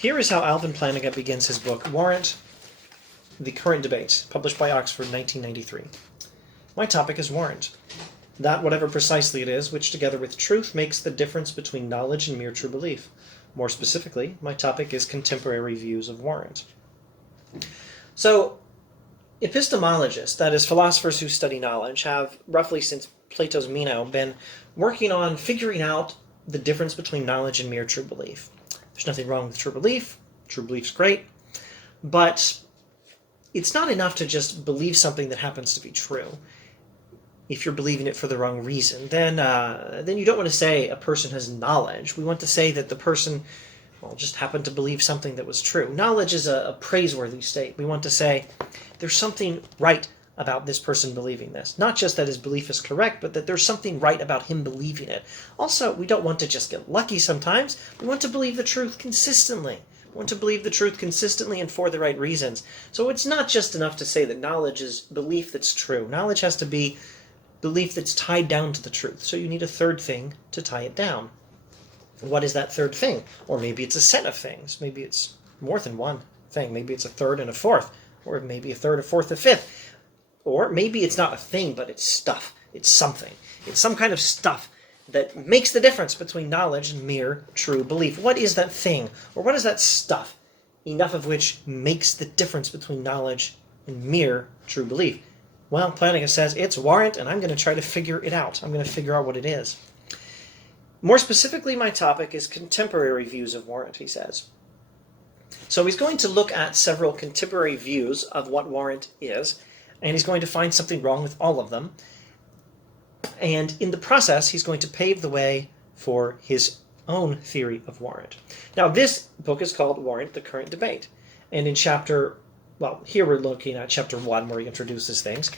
Here is how Alvin Plantinga begins his book, Warrant, the Current Debate, published by Oxford in 1993. My topic is warrant. That, whatever precisely it is, which together with truth makes the difference between knowledge and mere true belief. More specifically, my topic is contemporary views of warrant. So, epistemologists, that is, philosophers who study knowledge, have, roughly since Plato's Meno, been working on figuring out the difference between knowledge and mere true belief. There's nothing wrong with true belief. True belief's great. But it's not enough to just believe something that happens to be true. If you're believing it for the wrong reason, then you don't want to say a person has knowledge. We want to say that the person, just happened to believe something that was true. Knowledge is a praiseworthy state. We want to say there's something right about this person believing this. Not just that his belief is correct, but that there's something right about him believing it. Also, we don't want to just get lucky sometimes. We want to believe the truth consistently. We want to believe the truth consistently and for the right reasons. So it's not just enough to say that knowledge is belief that's true. Knowledge has to be belief that's tied down to the truth. So you need a third thing to tie it down. What is that third thing? Or maybe it's a set of things. Maybe it's more than one thing. Maybe it's a third and a fourth. Or maybe a third, a fourth, a fifth. Or maybe it's not a thing, but it's stuff. It's something. It's some kind of stuff that makes the difference between knowledge and mere true belief. What is that thing? Or what is that stuff? Enough of which makes the difference between knowledge and mere true belief. Well, Plantinga says it's warrant, and I'm going to try to figure it out. I'm going to figure out what it is. More specifically, my topic is contemporary views of warrant, he says. So he's going to look at several contemporary views of what warrant is, and he's going to find something wrong with all of them. And in the process, he's going to pave the way for his own theory of warrant. Now, this book is called Warrant, the Current Debate. And in here we're looking at chapter 1, where he introduces things.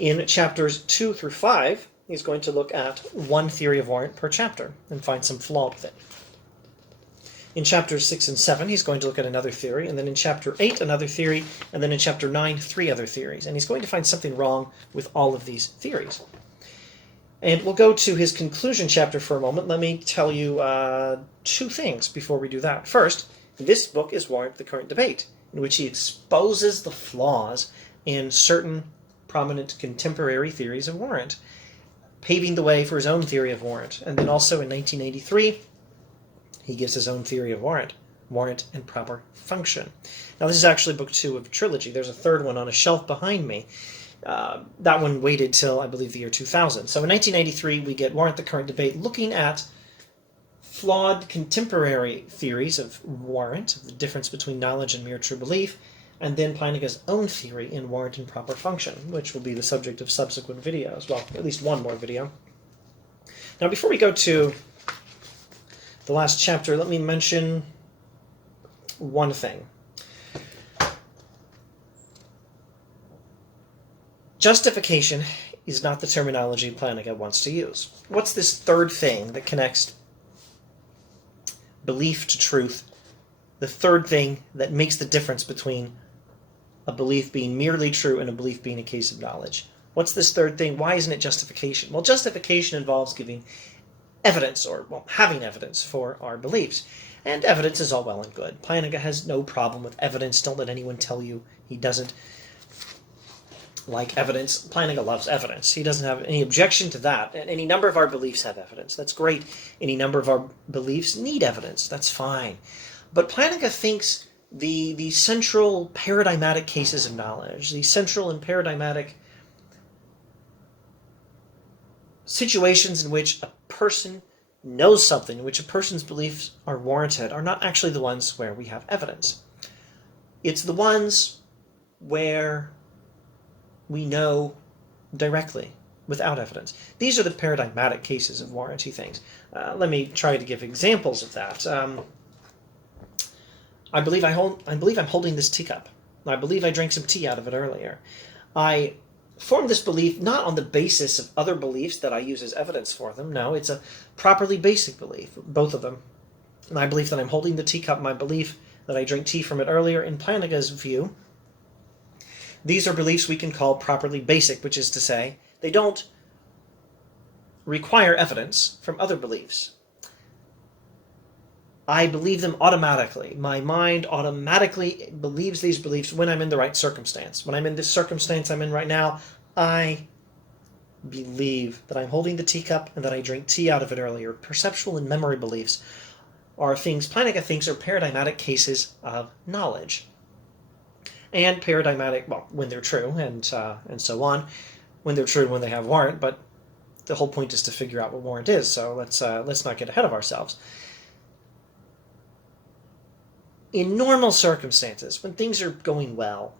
In chapters 2 through 5, he's going to look at one theory of warrant per chapter and find some flaw with it. In chapters 6 and 7, he's going to look at another theory, and then in chapter 8, another theory, and then in chapter 9, 3 other theories. And he's going to find something wrong with all of these theories. And we'll go to his conclusion chapter for a moment. Let me tell you two things before we do that. First, this book is Warrant, the Current Debate, in which he exposes the flaws in certain prominent contemporary theories of warrant, paving the way for his own theory of warrant. And then also in 1983, he gives his own theory of warrant, warrant and proper function. Now, this is actually book 2 of trilogy. There's a third one on a shelf behind me. That one waited till, I believe, the year 2000. So in 1983, we get Warrant, the Current Debate, looking at flawed contemporary theories of warrant, the difference between knowledge and mere true belief, and then Plantinga's own theory in warrant and proper function, which will be the subject of subsequent videos. Well, at least one more video. Now, before we go to the last chapter, let me mention one thing. Justification is not the terminology Plantinga wants to use. What's this third thing that connects belief to truth? The third thing that makes the difference between a belief being merely true and a belief being a case of knowledge. What's this third thing? Why isn't it justification? Well, justification involves giving evidence, or having evidence for our beliefs. And evidence is all well and good. Plantinga has no problem with evidence. Don't let anyone tell you he doesn't like evidence. Plantinga loves evidence. He doesn't have any objection to that. And any number of our beliefs have evidence. That's great. Any number of our beliefs need evidence. That's fine. But Plantinga thinks the central paradigmatic cases of knowledge, the central and paradigmatic situations in which a person knows something, in which a person's beliefs are warranted, are not actually the ones where we have evidence. It's the ones where we know directly, without evidence. These are the paradigmatic cases of warranty things. Let me try to give examples of that. I believe I'm holding this teacup. I believe I drank some tea out of it earlier. I formed this belief not on the basis of other beliefs that I use as evidence for them. No, it's a properly basic belief, both of them. My belief that I'm holding the teacup, my belief that I drank tea from it earlier, in Plantinga's view, these are beliefs we can call properly basic, which is to say, they don't require evidence from other beliefs. I believe them automatically. My mind automatically believes these beliefs when I'm in the right circumstance. When I'm in this circumstance I'm in right now, I believe that I'm holding the teacup and that I drank tea out of it earlier. Perceptual and memory beliefs are things Plantinga thinks are paradigmatic cases of knowledge. And paradigmatic, well, when they're true, and so on, when they're true, when they have warrant, but the whole point is to figure out what warrant is, so let's not get ahead of ourselves. In normal circumstances, when things are going well,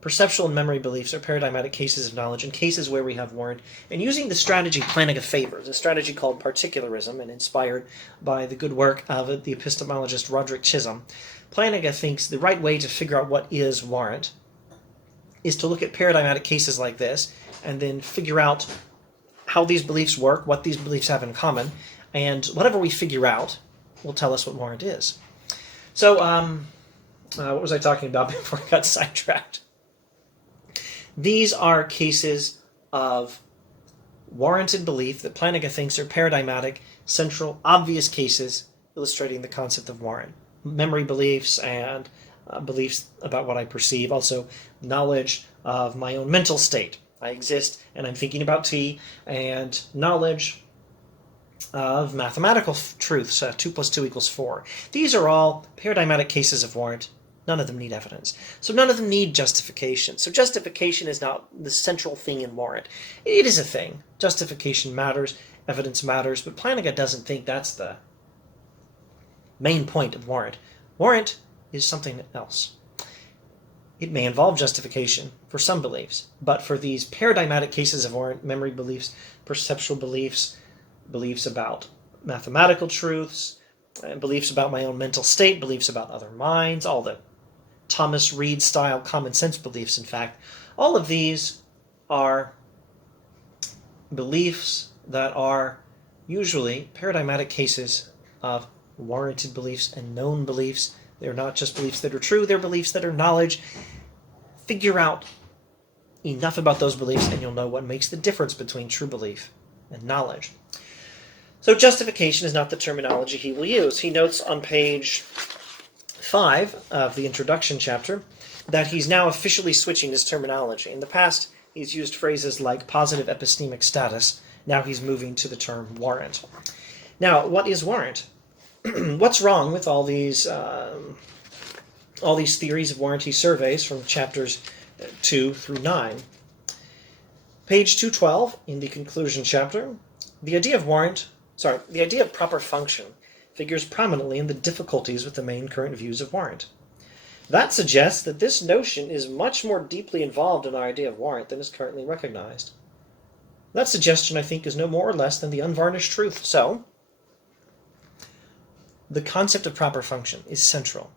perceptual and memory beliefs are paradigmatic cases of knowledge, and cases where we have warrant. And using the strategy Plantinga favors, a strategy called particularism, and inspired by the good work of the epistemologist Roderick Chisholm, Plantinga thinks the right way to figure out what is warrant is to look at paradigmatic cases like this, and then figure out how these beliefs work, what these beliefs have in common, and whatever we figure out will tell us what warrant is. So, what was I talking about before I got sidetracked? These are cases of warranted belief that Plantinga thinks are paradigmatic, central, obvious cases illustrating the concept of warrant. Memory beliefs and beliefs about what I perceive, also knowledge of my own mental state. I exist and I'm thinking about tea, and knowledge of mathematical truths, 2 + 2 = 4. These are all paradigmatic cases of warrant. None of them need evidence. So none of them need justification. So justification is not the central thing in warrant. It is a thing. Justification matters, evidence matters, but Plantinga doesn't think that's the main point of warrant. Warrant is something else. It may involve justification for some beliefs, but for these paradigmatic cases of warrant, memory beliefs, perceptual beliefs, beliefs about mathematical truths, beliefs about my own mental state, beliefs about other minds, all the Thomas Reid-style common sense beliefs, in fact, all of these are beliefs that are usually paradigmatic cases of warranted beliefs and known beliefs. They're not just beliefs that are true, they're beliefs that are knowledge. Figure out enough about those beliefs and you'll know what makes the difference between true belief and knowledge. So justification is not the terminology he will use. He notes on page 5 of the introduction chapter that he's now officially switching his terminology. In the past, he's used phrases like positive epistemic status. Now he's moving to the term warrant. Now, what is warrant? What's wrong with all these theories of warranty surveys from chapters 2 through 9? Page 212 in the conclusion chapter, the idea of proper function figures prominently in the difficulties with the main current views of warrant. That suggests that this notion is much more deeply involved in our idea of warrant than is currently recognized. That suggestion, I think, is no more or less than the unvarnished truth. So, the concept of proper function is central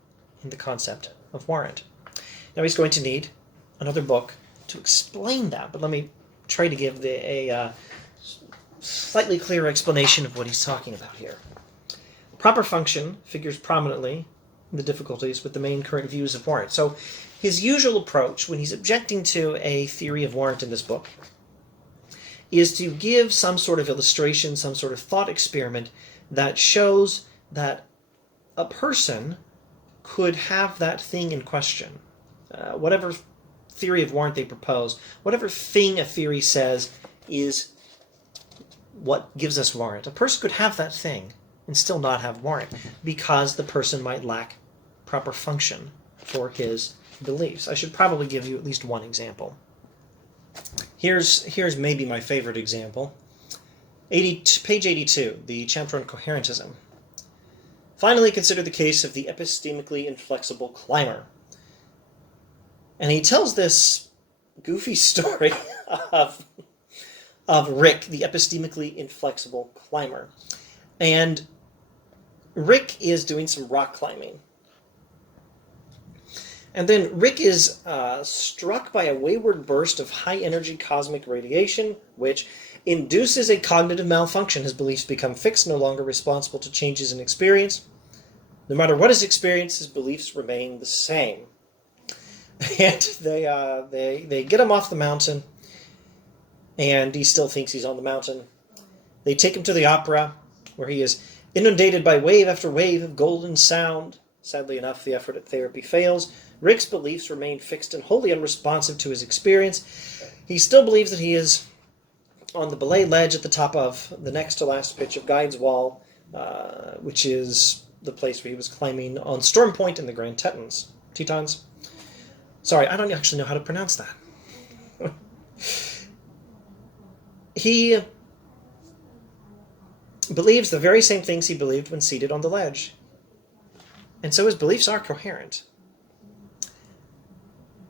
in the concept of warrant. Now he's going to need another book to explain that, but let me try to give a slightly clearer explanation of what he's talking about here. Proper function figures prominently in the difficulties with the main current views of warrant. So his usual approach when he's objecting to a theory of warrant in this book is to give some sort of illustration, some sort of thought experiment that shows that a person could have that thing in question. Whatever theory of warrant they propose, whatever thing a theory says is what gives us warrant. A person could have that thing and still not have warrant because the person might lack proper function for his beliefs. I should probably give you at least one example. Here's maybe my favorite example. Page 82, the chapter on coherentism. Finally, consider the case of the epistemically inflexible climber. And he tells this goofy story of Rick, the epistemically inflexible climber. And Rick is doing some rock climbing. And then Rick is struck by a wayward burst of high-energy cosmic radiation, which induces a cognitive malfunction. His beliefs become fixed, no longer responsible to changes in experience. No matter what his experience, his beliefs remain the same. And they get him off the mountain, and he still thinks he's on the mountain. They take him to the opera, where he is Inundated by wave after wave of golden sound, sadly enough, the effort at therapy fails. Rick's beliefs remain fixed and wholly unresponsive to his experience. He still believes that he is on the belay ledge at the top of the next to last pitch of Guide's Wall, which is the place where he was climbing on Storm Point in the Grand Tetons. Sorry, I don't actually know how to pronounce that. He believes the very same things he believed when seated on the ledge. And so his beliefs are coherent.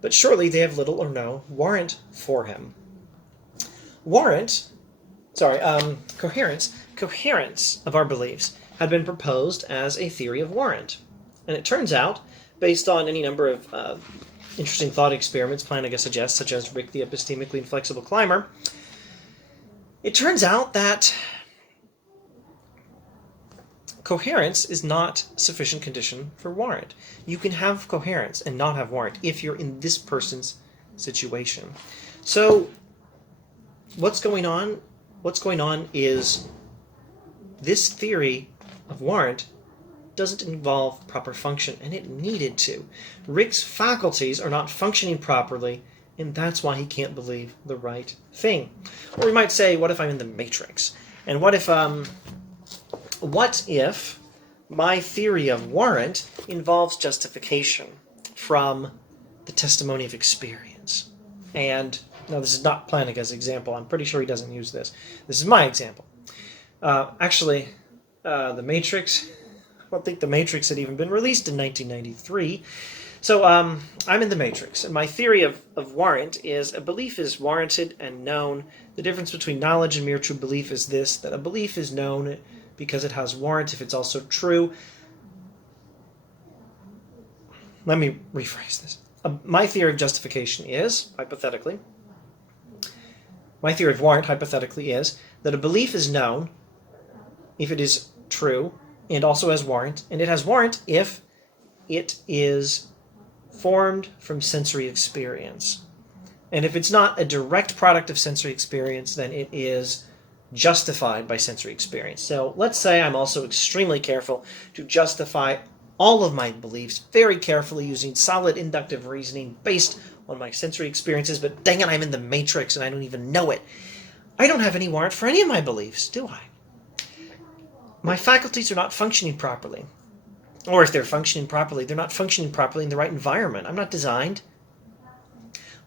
But surely they have little or no warrant for him. Coherence of our beliefs had been proposed as a theory of warrant. And it turns out, based on any number of interesting thought experiments Plantinga suggests, such as Rick the epistemically inflexible climber, it turns out that coherence is not a sufficient condition for warrant. You can have coherence and not have warrant if you're in this person's situation. So what's going on? What's going on is this theory of warrant doesn't involve proper function, and it needed to. Rick's faculties are not functioning properly, and that's why he can't believe the right thing. Or we might say, what if I'm in the Matrix? And what if my theory of warrant involves justification from the testimony of experience? And no, this is not Plantinga's example. I'm pretty sure he doesn't use this. This is my example. The Matrix, I don't think the Matrix had even been released in 1993. So I'm in the Matrix, and my theory of warrant is a belief is warranted and known. The difference between knowledge and mere true belief is this, that a belief is known because it has warrant if it's also true. Let me rephrase this. My theory of justification is, hypothetically, my theory of warrant, hypothetically, is that a belief is known if it is true and also has warrant, and it has warrant if it is formed from sensory experience. And if it's not a direct product of sensory experience, then it is justified by sensory experience. So let's say I'm also extremely careful to justify all of my beliefs very carefully using solid inductive reasoning based on my sensory experiences, but dang it, I'm in the Matrix and I don't even know it. I don't have any warrant for any of my beliefs, do I? My faculties are not functioning properly. Or if they're functioning properly, they're not functioning properly in the right environment. I'm not designed.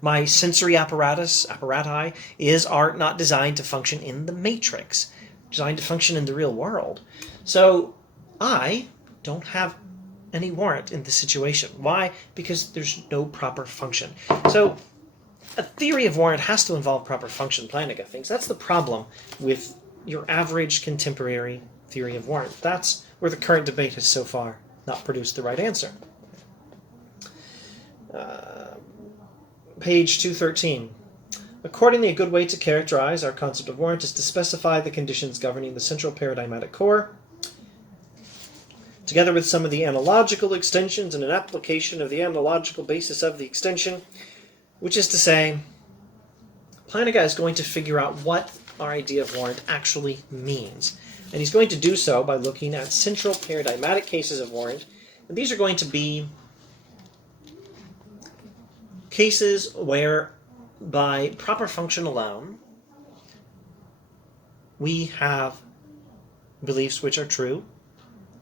My sensory apparati are not designed to function in the Matrix, designed to function in the real world. So I don't have any warrant in this situation. Why? Because there's no proper function. So a theory of warrant has to involve proper function, Plantinga thinks. That's the problem with your average contemporary theory of warrant. That's where the current debate has so far not produced the right answer. Page 213. Accordingly, a good way to characterize our concept of warrant is to specify the conditions governing the central paradigmatic core, together with some of the analogical extensions and an application of the analogical basis of the extension, which is to say, Plantinga is going to figure out what our idea of warrant actually means. And he's going to do so by looking at central paradigmatic cases of warrant. And these are going to be cases where, by proper function alone, we have beliefs which are true,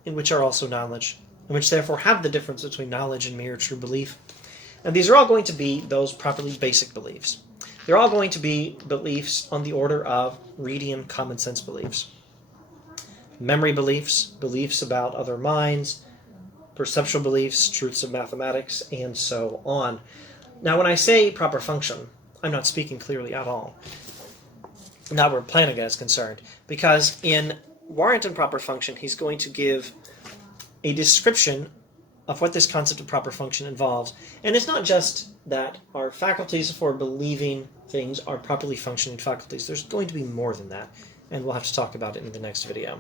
and which are also knowledge, and which therefore have the difference between knowledge and mere true belief. And these are all going to be those properly basic beliefs. They're all going to be beliefs on the order of Reidian common sense beliefs. Memory beliefs, beliefs about other minds, perceptual beliefs, truths of mathematics, and so on. Now, when I say proper function, I'm not speaking clearly at all. Not where Plantinga is concerned, because in Warrant and Proper Function, he's going to give a description of what this concept of proper function involves. And it's not just that our faculties for believing things are properly functioning faculties. There's going to be more than that, and we'll have to talk about it in the next video.